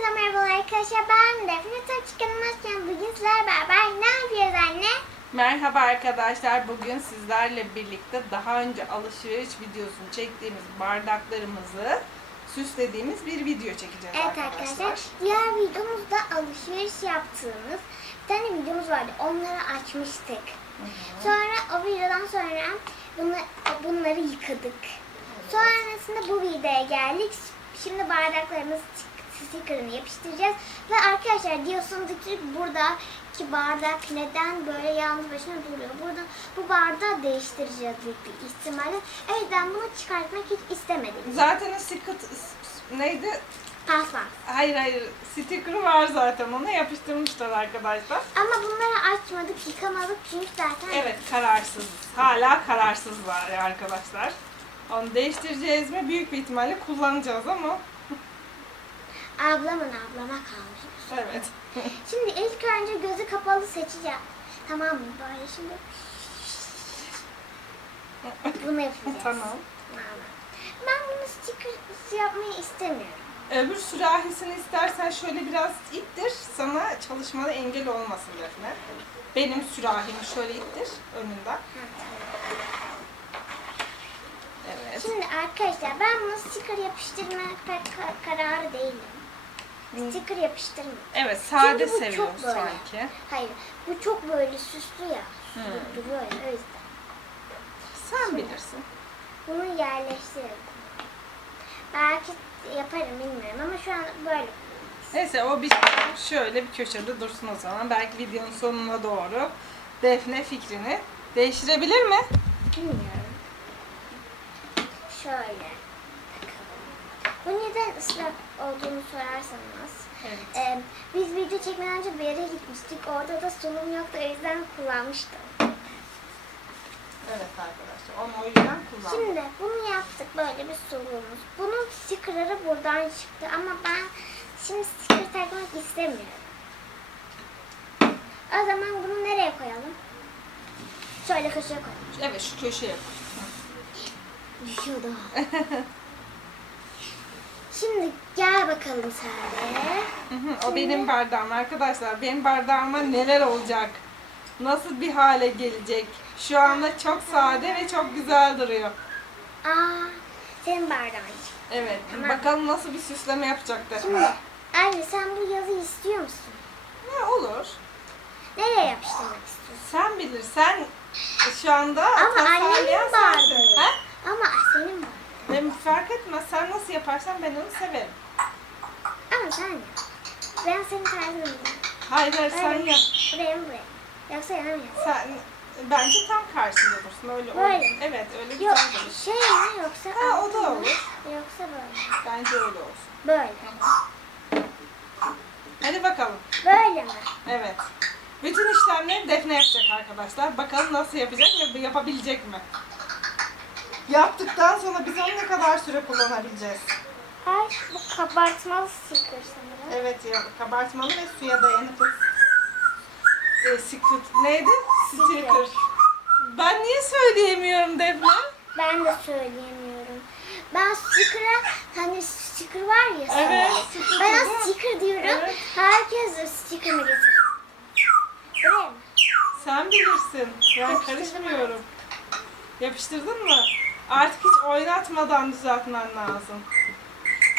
Hepinize merhabalar arkadaşlar. Ben Defne Taçkan'ın hoşçakalın. Bugün sizlerle beraber ne yapıyoruz anne? Merhaba arkadaşlar. Bugün sizlerle birlikte daha önce alışveriş videosunu çektiğimiz bardaklarımızı süslediğimiz bir video çekeceğiz Evet arkadaşlar. arkadaşlar. Diğer videomuzda alışveriş yaptığımız bir tane videomuz vardı. Onları açmıştık. Sonra o videodan sonra bunu, bunları yıkadık. Sonrasında bu videoya geldik. Şimdi bardaklarımızı stickerını yapıştıracağız. Ve arkadaşlar diyorsunuz ki buradaki bardak neden böyle yalnız başına duruyor? Burada bu bardağı değiştireceğiz büyük bir ihtimalle. Evet ben bunu çıkartmak hiç istemedim. Zaten sticker neydi? Paslan. Hayır hayır sticker var zaten onu yapıştırmışlar arkadaşlar. Ama bunları açmadık, yıkamadık çünkü zaten Evet kararsız. Hala kararsızlar arkadaşlar. Onu değiştireceğiz mi? Büyük bir ihtimalle kullanacağız ama ablamın ablama kalmış. evet. Şimdi ilk önce gözü kapalı seçeceğim. Tamam mı? Böyle şimdi bunu yapacağız. tamam. Ben bunu sticker yapmayı istemiyorum. Öbür sürahisini istersen şöyle biraz ittir. Sana çalışmada engel olmasın Defne. Benim sürahimi şöyle ittir önünden. Evet. Şimdi arkadaşlar ben bunu sticker yapıştırma kararı değilim. Sticker yapıştırma. Evet sade Çünkü bu çok seviyoruz böyle. sanki. Hayır. Bu çok böyle süslü ya. Hmm. Duruyor ya o yüzden. Sen bilirsin. Bunu yerleştirelim. Belki yaparım bilmiyorum ama şu an böyle. Neyse o bir şöyle bir köşede dursun o zaman. Belki videonun sonuna doğru Defne fikrini değiştirebilir mi? Bilmiyorum. Şöyle. Bu neden ıslak olduğunu sorarsanız. Evet. e, biz video çekmeden önce bir yere gitmiştik. Orada da sunum yoktu. O yüzden kullanmıştım. Evet arkadaşlar. Onu o yüzden kullandım. Şimdi bunu yaptık. Böyle bir sunumumuz. Bunun stickerları buradan çıktı. Ama ben şimdi sticker takmak istemiyorum. O zaman bunu nereye koyalım? Şöyle köşeye koyalım. Evet şu köşeye koy. Düşüyordu. Şimdi gel bakalım sen de. Hı hı, O benim bardağım arkadaşlar. Benim bardağıma neler olacak? Nasıl bir hale gelecek? Şu anda çok sade ve çok güzel duruyor. Aa, senin bardağın. Evet. Tamam. Bakalım nasıl bir süsleme yapacak Şimdi anne sen bu yazı istiyor musun? Ne olur. Nereye yapıştırmak istiyorsun? Sen bilirsen şu anda Ama tasarlayan annemin sensin. bardağı. Ha? Ama senin bardağın. Benim fark etmez. Sen nasıl yaparsan ben onu severim. Ama sen yap. Ben senin tarzını. Hayır hayır sen Öyle. yap. Buraya mı buraya? Yoksa yana mı yap? Sen bence tam karşında dursun. Öyle Böyle. olur. Evet öyle güzel Yok durur. şey mi yoksa Ha, o altı da mı? olur. Yoksa böyle. Bence öyle olsun. Böyle. Hadi bakalım. Böyle mi? Evet. Bütün işlemleri Defne yapacak arkadaşlar. Bakalım nasıl yapacak ve yapabilecek mi? Yaptıktan sonra biz onu ne kadar süre kullanabileceğiz? Ay bu kabartmalı sticker sanırım. Evet ya kabartmalı ve suya dayanıklı. E, sticker. Neydi? Sticker. Ben niye söyleyemiyorum Defne? Ben de söyleyemiyorum. Ben sticker'a hani sticker var ya. Evet, sticker Ben değil mi? sticker diyorum. Evet. Herkes de sticker'ını getiriyor. Buraya mı? Sen bilirsin. Ben Yapıştırdım karışmıyorum. Yapıştırdın mı? Artık hiç oynatmadan düzeltmen lazım.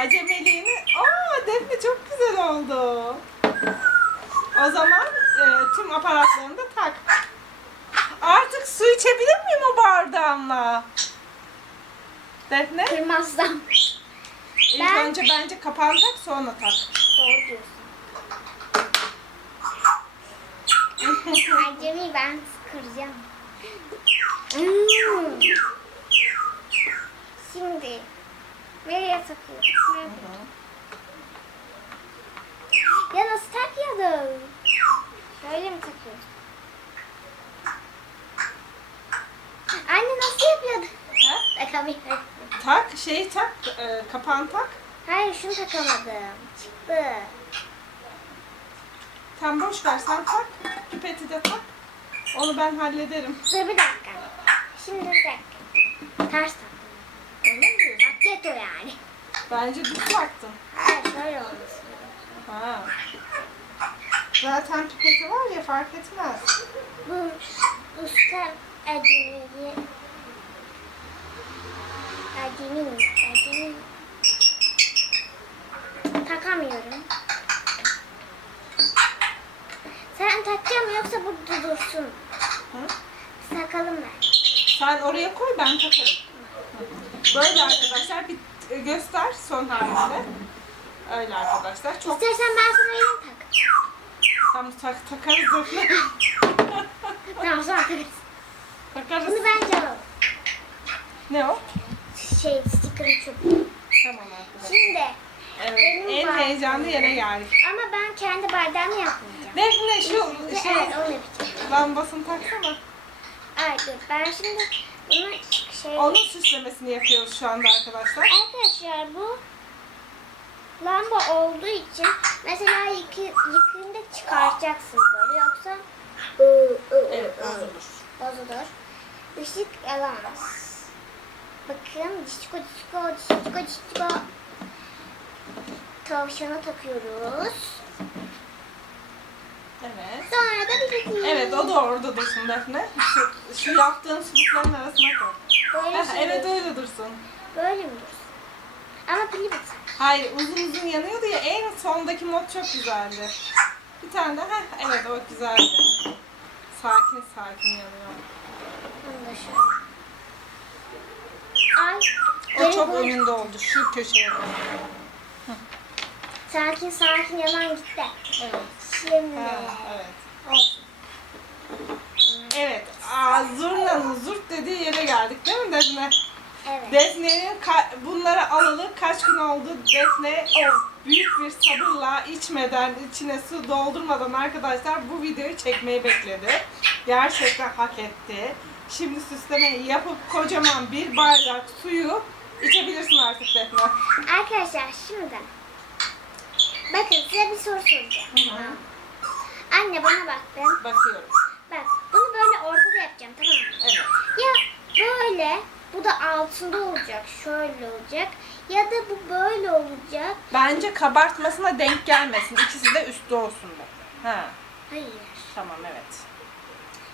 Acemeliğini... Aa Defne çok güzel oldu. O zaman e, tüm aparatlarını da tak. Artık su içebilir miyim o bardağımla? Defne, Kırmazdan. ilk Ben- önce bence kapağını tak sonra tak. Doğru diyorsun. Acemi ben kıracağım. Hmm. Şimdi nereye takıyorsun? Nerede? Ya nasıl takıyordun? Şöyle mi takıyorsun? Anne nasıl yapıyordun? Ha? Takamıyorum. Tak, şeyi tak, e, kapağını tak. Hayır şunu takamadım. Çıktı. Tam boş ver sen tak. Pipeti de tak. Onu ben hallederim. Dur bir dakika. Şimdi bir dakika. Ters taktım. O yani. Bence düz taktın. Şöyle olması lazım. Zaten pipeti var ya fark etmez. Bu usta acemiyi acemi acemi takamıyorum. Sen takacağım yoksa burada dursun. Hı? Takalım ben. Sen oraya koy ben takarım. Böyle arkadaşlar bir e, göster son halinde. Öyle arkadaşlar. Çok İstersen ben sana yine tak. tam tak, takarız Defne. Tamam sonra takarız. takarız. Bunu bence alalım. Ne o? Şey sticker'ı çok. Tamam arkadaşlar. Şimdi Evet, Benim en heyecanlı yere geldik. ama ben kendi bardağımı yapmayacağım. Defne şu Şimdi şey evet lambasını taksana. Ay dur ben şimdi bunu şey... Onun süslemesini yapıyoruz şu anda arkadaşlar. Arkadaşlar bu lamba olduğu için mesela yıkı, yıkayınca çıkaracaksın böyle yoksa Evet, bozulur. bozulur. Işık alamaz. Bakın dişko dişko dişko dişko tavşana takıyoruz. Evet. Sonra da bir Evet o da orada dursun Defne. Şu, şu yaptığın sulukların arasına koy. Böyle evet öyle dursun. Böyle mi dursun? Ama pili biter. Hayır uzun uzun yanıyordu ya en sondaki mod çok güzeldi. Bir tane de heh, evet o güzeldi. Sakin sakin yanıyor. Şöyle. Ay. O çok bu- önünde oldu şu köşeye koy. Sakin sakin yalan gitti. Evet. Şimdi. Ha, evet. Olsun. Evet. Aa, zurnanın zurt dediği yere geldik değil mi Defne? Evet. Defne'nin bunları alalı kaç gün oldu? Defne büyük bir sabırla içmeden, içine su doldurmadan arkadaşlar bu videoyu çekmeyi bekledi. Gerçekten hak etti. Şimdi süslemeyi yapıp kocaman bir bardak suyu içebilirsin artık Defne. Arkadaşlar şimdi. Bakın size bir soru soracağım. Anne bana baktın. Bakıyorum. Bak bunu böyle ortada yapacağım tamam mı? Evet. Ya böyle bu da altında olacak. Şöyle olacak. Ya da bu böyle olacak. Bence kabartmasına denk gelmesin. İkisi de üstte olsun bu. Ha, Hayır. tamam evet.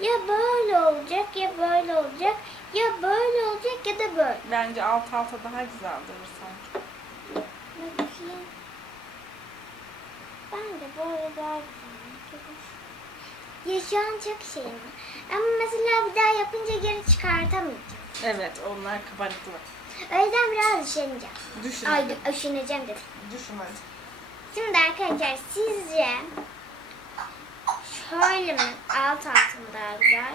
Ya böyle olacak ya böyle olacak. Ya böyle olacak ya da böyle. Bence alt alta daha güzel durur sanki. Bakayım. Ben de böyle daha güzel. Şu an çok şeyim. Ama mesela bir daha yapınca geri çıkartamayacağım. Evet, onlar kabarıklı. O yüzden biraz üşeneceğim. Düşün. Ay hadi. üşeneceğim dedim. Düşün hadi. Şimdi arkadaşlar sizce şöyle mi alt altın daha güzel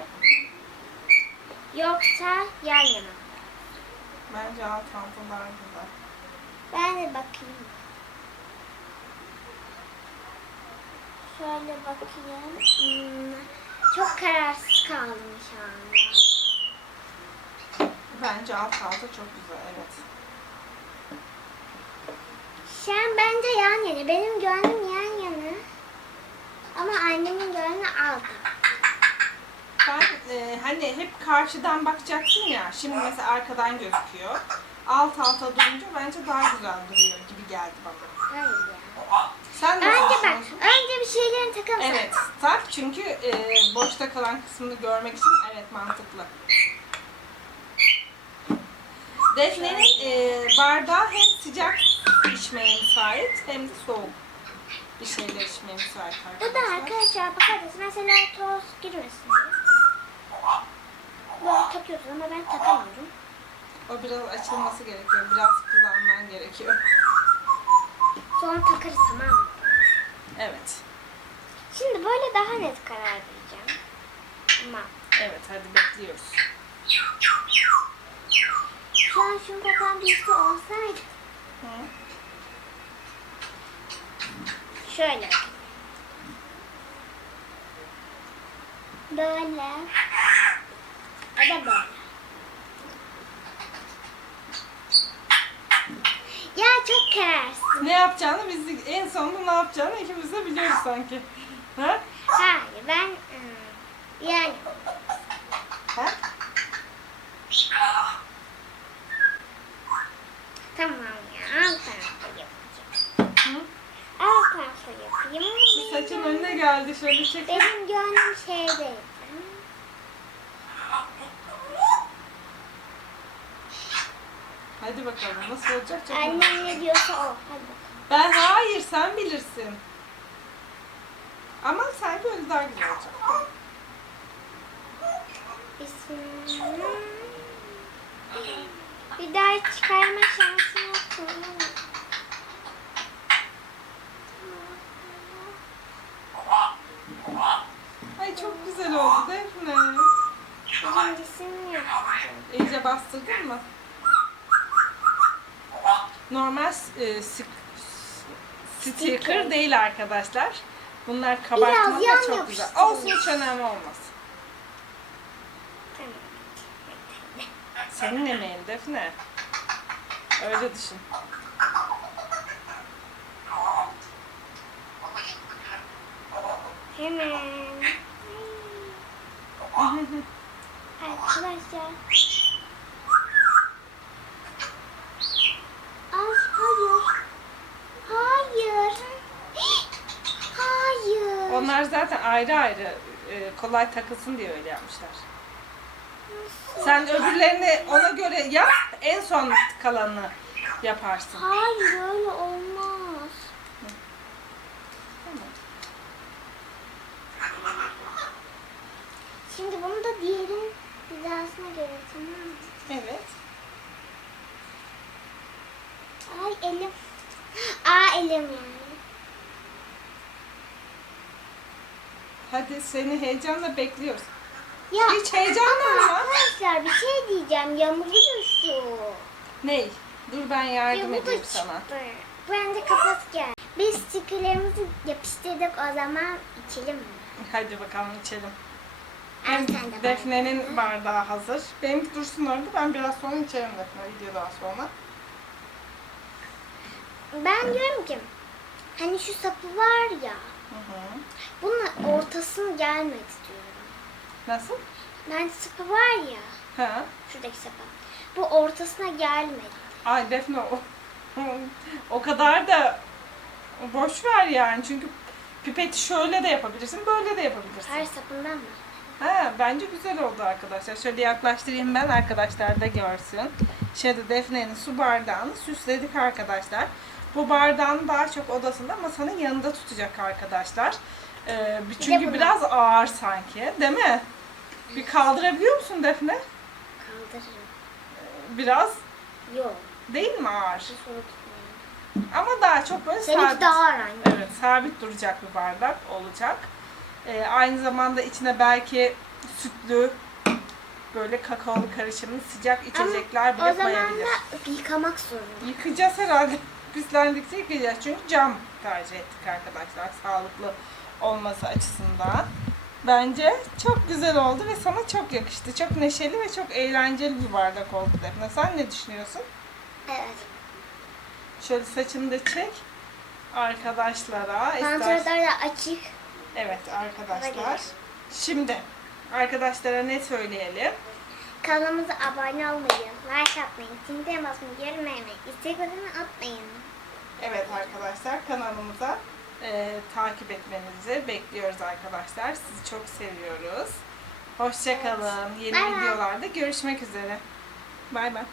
yoksa yan yana mı? Bence alt alta daha güzel. Ben de bakayım. Şöyle bakayım. Hmm, çok kararsız kaldım şu anda. Bence alt alta çok güzel, evet. Şu an bence yan yana. Benim gönlüm yan yana. Ama annemin gönlü alta. Ben e, hani hep karşıdan bakacaksın ya, şimdi mesela arkadan gözüküyor. Alt alta durunca bence daha güzel duruyor gibi geldi bana. Hayır ya. Sen ne Önce bak. Önce bir şeylerin takalım. Evet, tak çünkü e, boşta kalan kısmını görmek için evet mantıklı. Defne'nin e, bardağı hem sıcak içmeye müsait hem de soğuk bir şeyler içmeye müsait Bu da arkadaşlar. arkadaşlar bakarız. Mesela toz girmesin diye. Böyle takıyoruz ama ben takamıyorum. O biraz açılması gerekiyor, biraz kullanman gerekiyor. Sonra takarız tamam mı? Evet, Şimdi böyle daha net karar vereceğim. Ama evet hadi bekliyoruz. şu an şunu takan birisi olsaydı Hı? şöyle. Böyle. Ya da böyle. Ya çok kararsın. Ne yapacağını biz en sonunda ne yapacağını ikimiz de biliyoruz sanki. Ha? Hayır ben ıı, yani Ha? tamam ya alt tarafta yapacağım. Alt tarafta yapayım saçın önüne geldi. Şöyle çek. Benim gönlüm şeydeydi. Hadi bakalım nasıl olacak çok merak- Annem ne diyorsa o. Hadi. Ben hayır sen bilirsin. Ama sen böyle daha güzel olacak. Bismillah. Bir daha çıkarma şansım yok mu? Ay çok güzel oldu Defne. Birincisini yaptım. İyice bastırdın mı? Normal e, sık, sticker Sticker. değil arkadaşlar. Bunlar kabartma yan da çok güzel. yapıştırmış. Olsun hiç önemli olmaz. Senin emeğin Defne. Öyle düşün. Hemen. Arkadaşlar. Ay hayır. Hayır. Onlar zaten ayrı ayrı e, kolay takılsın diye öyle yapmışlar. Sen öbürlerini ona göre yap, en son kalanını yaparsın. Hayır öyle olmaz. Şimdi bunu da diğerin hizasına göre tamam mı? Evet. Ay elim. Aa elim yani. Hadi seni heyecanla bekliyoruz. Ya Hiç heyecanlanma. ama arkadaşlar bir şey diyeceğim. Yamuluyor şu. Ney? Dur ben yardım Ya bu da edeyim sana. çıktı. Bence kapat gel. Biz stickerlerimizi yapıştırdık o zaman içelim mi? Hadi bakalım içelim. Sen de bak. Defne'nin bardağı hazır. Benimki dursun orada. Ben biraz sonra içerim Defne videodan sonra. Ben diyorum ki hani şu sapı var ya Hı hı. bunun ortasını gelmedi diyorum. Nasıl? Ben sapı var ya Ha? şuradaki sapı. Bu ortasına gelmedi. Ay Defne o, o kadar da boş ver yani. Çünkü pipeti şöyle de yapabilirsin, böyle de yapabilirsin. Her sapından mı? Ha, bence güzel oldu arkadaşlar. Şöyle yaklaştırayım ben arkadaşlar da görsün. Şöyle Defne'nin su bardağını süsledik arkadaşlar. Bu bardağını daha çok odasında masanın yanında tutacak arkadaşlar. Ee, çünkü bunu. biraz ağır sanki, değil mi? Bir kaldırabiliyor musun Defne? Kaldırırım. Biraz Yok. değil mi ağır? Ama daha çok böyle Seninki sabit. daha ağır anne. Evet, sabit duracak bir bardak olacak. Ee, aynı zamanda içine belki sütlü, böyle kakaolu karışımlı sıcak içecekler bile o zaman koyabilir. da yıkamak zorunda. Yıkayacağız herhalde. Pislendikçe yıkayacağız. Çünkü cam tercih ettik arkadaşlar. Sağlıklı olması açısından. Bence çok güzel oldu ve sana çok yakıştı. Çok neşeli ve çok eğlenceli bir bardak oldu Defne. Sen ne düşünüyorsun? Evet. Şöyle saçını da çek. Arkadaşlara. Pantolonlar da açık. Evet arkadaşlar. Şimdi arkadaşlara ne söyleyelim? Kanalımıza abone olmayı, like atmayı, tinteye basmayı, yorum vermeyi, Instagram'ı atmayın. Evet arkadaşlar kanalımıza e, takip etmenizi bekliyoruz arkadaşlar. Sizi çok seviyoruz. Hoşçakalın. Yeni Bay bay. videolarda görüşmek üzere. Bay bay.